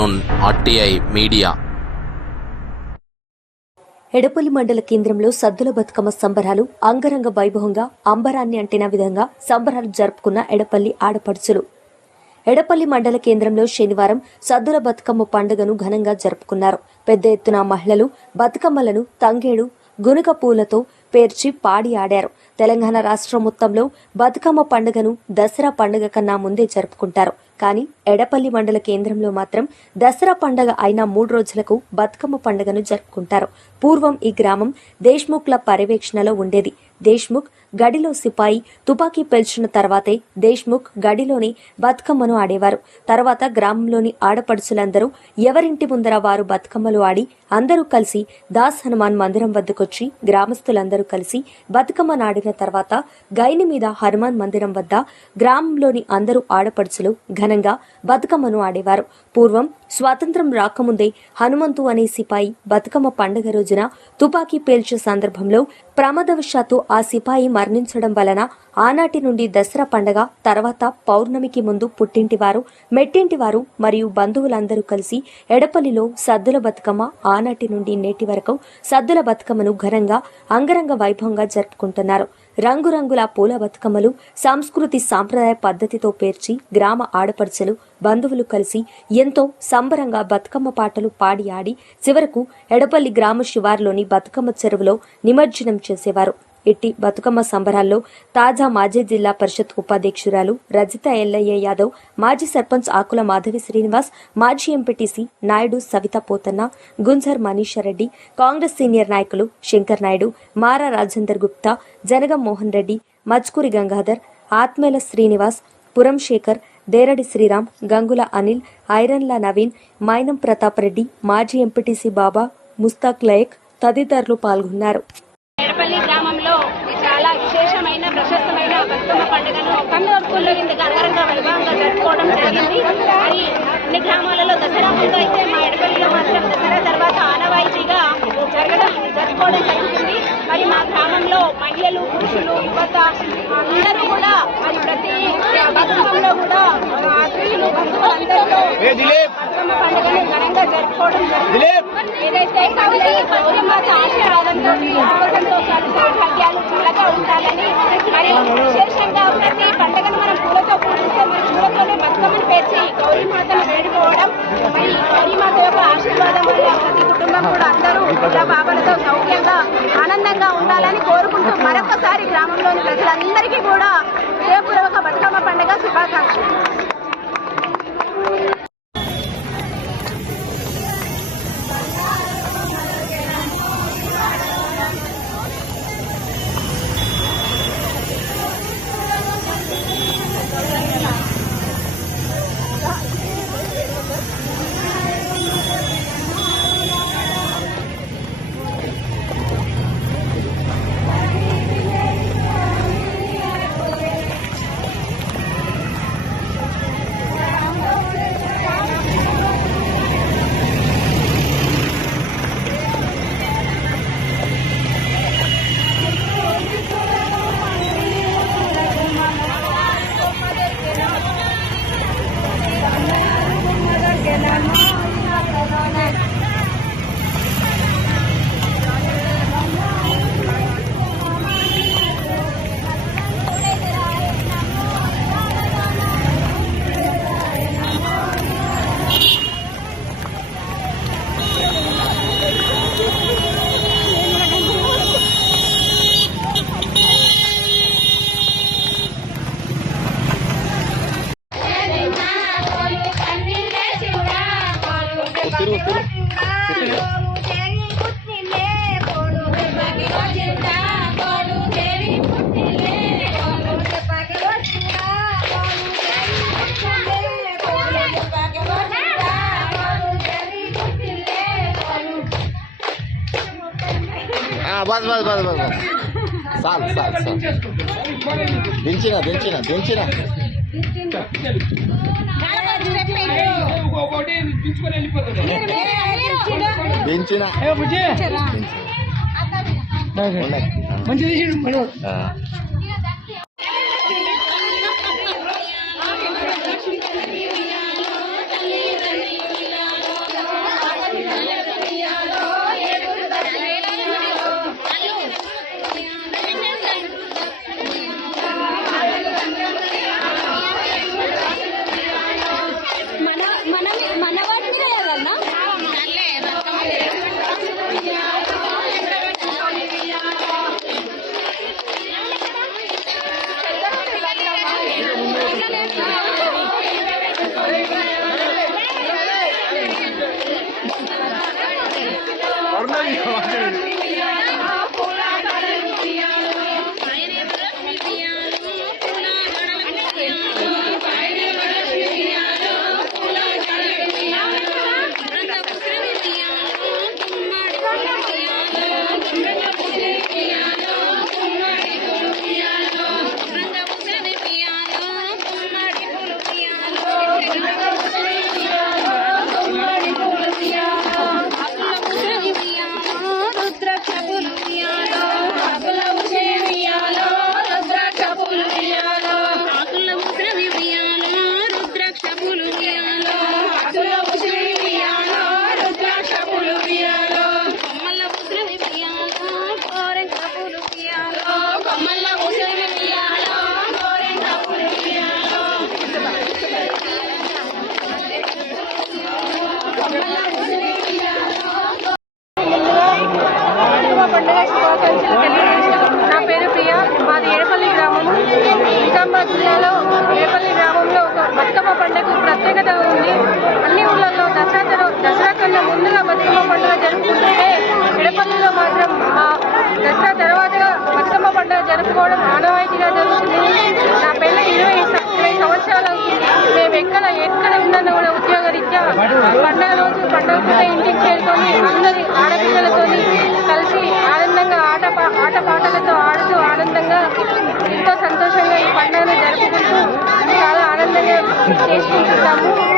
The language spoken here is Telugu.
Afternoon RTI media. ఎడపల్లి మండల కేంద్రంలో సద్దుల బతుకమ్మ సంబరాలు అంగరంగ వైభవంగా అంబరాన్ని అంటిన విధంగా సంబరాలు జరుపుకున్న ఎడపల్లి ఆడపడుచులు. ఎడపల్లి మండల కేంద్రంలో శనివారం సద్దుల బతుకమ్మ పండుగను ఘనంగా జరుపుకున్నారు. పెద్ద ఎత్తున మహిళలు బతుకమ్మలను తంగేడు గునుక పూలతో పేర్చి పాడి ఆడారు. తెలంగాణ రాష్ట్రం మొత్తంలో బతుకమ్మ పండుగను దసరా పండుగ కన్నా ముందే జరుపుకుంటారు. కానీ ఎడపల్లి మండల కేంద్రంలో మాత్రం దసరా పండగ అయిన మూడు రోజులకు బతుకమ్మ పండుగను జరుపుకుంటారు. పూర్వం ఈ గ్రామం దేశ్ముఖ్ల పర్యవేక్షణలో ఉండేది. దేశ్ముఖ్ గడిలో సిపాయి తుపాకీ పేల్చిన తర్వాతే దేశ్ముఖ్ గడిలోని బతుకమ్మను ఆడేవారు. తర్వాత గ్రామంలోని ఆడపడుచులందరూ ఎవరింటి ముందర వారు బతుకమ్మలు ఆడి అందరూ కలిసి దాస్ హనుమాన్ మందిరం వద్దకొచ్చి గ్రామస్తులందరూ కలిసి బతుకమ్మ నాడిన తర్వాత గైని మీద హనుమాన్ మందిరం వద్ద గ్రామంలోని అందరూ ఆడపడుచులు ఘనంగా బతుకమ్మను ఆడేవారు. పూర్వం స్వాతంత్రం రాకముందే హనుమంతు అనే సిపాయి బతుకమ్మ పండుగ రోజున తుపాకీ పేల్చే సందర్భంలో ప్రమాదవశాత్తు ఆ సిపాయి మరణించడం వలన ఆనాటి నుండి దసరా పండగ తర్వాత పౌర్ణమికి ముందు పుట్టింటివారు మెట్టింటివారు మరియు బంధువులందరూ కలిసి ఎడపల్లిలో సద్దుల బతుకమ్మ ఆనాటి నుండి నేటి వరకు సద్దుల బతుకమ్మను ఘనంగా అంగరంగ వైభవంగా జరుపుకుంటున్నారు. రంగురంగుల పూల బతుకమ్మలు సంస్కృతి సాంప్రదాయ పద్ధతితో పేర్చి గ్రామ ఆడపడుచులు బంధువులు కలిసి ఎంతో సంబరంగా బతుకమ్మ పాటలు పాడి ఆడి చివరకు ఎడపల్లి గ్రామ శివారులోని బతుకమ్మ చెరువులో నిమజ్జనం చేసేవారు. ఇట్టి బతుకమ్మ సంబరాల్లో తాజా మాజీ జిల్లా పరిషత్ ఉపాధ్యక్షురాలు రజిత ఎల్లయ్య యాదవ్ మాజీ సర్పంచ్ ఆకుల మాధవి శ్రీనివాస్ మాజీ MPTC Naidu Savitha Pothanna Gunjar Manisha Reddy Congress senior నాయకులు శంకర్ నాయుడు మారా రాజేందర్ గుప్తా జనగం మోహన్ రెడ్డి మజ్కూరి గంగాధర్ ఆత్మేల శ్రీనివాస్ పురం శేఖర్ దేరడి శ్రీరామ్ గంగుల అనిల్ ఐరన్ల నవీన్ మైనం ప్రతాప్ రెడ్డి మాజీ ఎంపీటీసీ బాబా ముస్తాక్ లయక్ తదితరులు పాల్గొన్నారు. విశేషమైన ప్రశస్తమైన బతుకమ్మ పండుగను కన్నుల కింద అంగరంగ వైభవంగా జరుపుకోవడం జరిగింది. మరి అన్ని గ్రామాలలో దసరా ముందు అయితే మా ఎడపల్లిలో మాత్రం దసరా తర్వాత ఆనవాయితీగా జరగడం జరుపుకోవడం జరుగుతుంది. మరి మా గ్రామంలో మహిళలు పురుషులు యువత అందరూ కూడా మరి ప్రతి బతుకమ్మలో కూడా ఆ స్త్రీలు బంధువులందరిలో బతుకమ్మ పండుగను ఘనంగా జరుపుకోవడం జరుగుతుంది. ఏదైతే బతుకమ్మ ఆశీర్వాదంతో ఆరోగ్యంతో సౌభాగ్యాలు చల్లగా ఉండాలని మరి విశేషంగా ప్రతి పండుగను మనం పూలతో పూజిస్తే మన పూలతోనే బతుకమ్మను పేర్చి గౌరీమాతను వేడుకోవడం మరి గౌరీమాత యొక్క ఆశీర్వాదం వల్ల ప్రతి కుటుంబం కూడా అందరూ ఇలా బాబలతో సౌఖ్యంగా ఆనందంగా ఉండాలని కోరుకుంటూ మరొకసారి గ్రామంలోని ప్రజలందరికీ కూడా హృదయపూర్వక బతుకమ్మ పండుగ శుభాకాంక్షలు. బస్ బస్ బస్ బస్ బస్. చాలు చాలు చాలు దించిన దించిన దించిన. దించిన. ఉన్నాయి. ఆ. బతుకమ్మ నా పేరు ప్రియా. మాది ఏడపల్లి గ్రామము నిజామాబాద్ జిల్లాలో ఏడపల్లి గ్రామంలో ఒక బతుకమ్మ పండుగకు ప్రత్యేకత ఉంది. అన్ని ఊళ్ళల్లో దసరా దసరా కన్నా ముందుగా బతుకమ్మ పండుగ జరుపుకుంటే ఎడపల్లిలో మాత్రం మా దసరా తర్వాత బతుకమ్మ పండుగ జరుపుకోవడం ఆనవాయితీగా జరుగుతుంది. నా పెళ్ళి ఇరవై ఇరవై సంవత్సరాలు అవుతుంది. మేము ఎక్కడ ఎక్కడ ఉన్నా కూడా ఉద్యోగరీత్యా పండుగ రోజు పండుగ ఇంటికి చేరుకొని అందరి ఆడపిల్లలతో కలిసి ఆనందంగా ఆట పా- ఆట పాటలతో ఆడుతూ ఆనందంగా ఎంతో సంతోషంగా ఈ పండుగను జరుపుకుంటూ చాలా ఆనందంగా చేసుకుంటున్నాము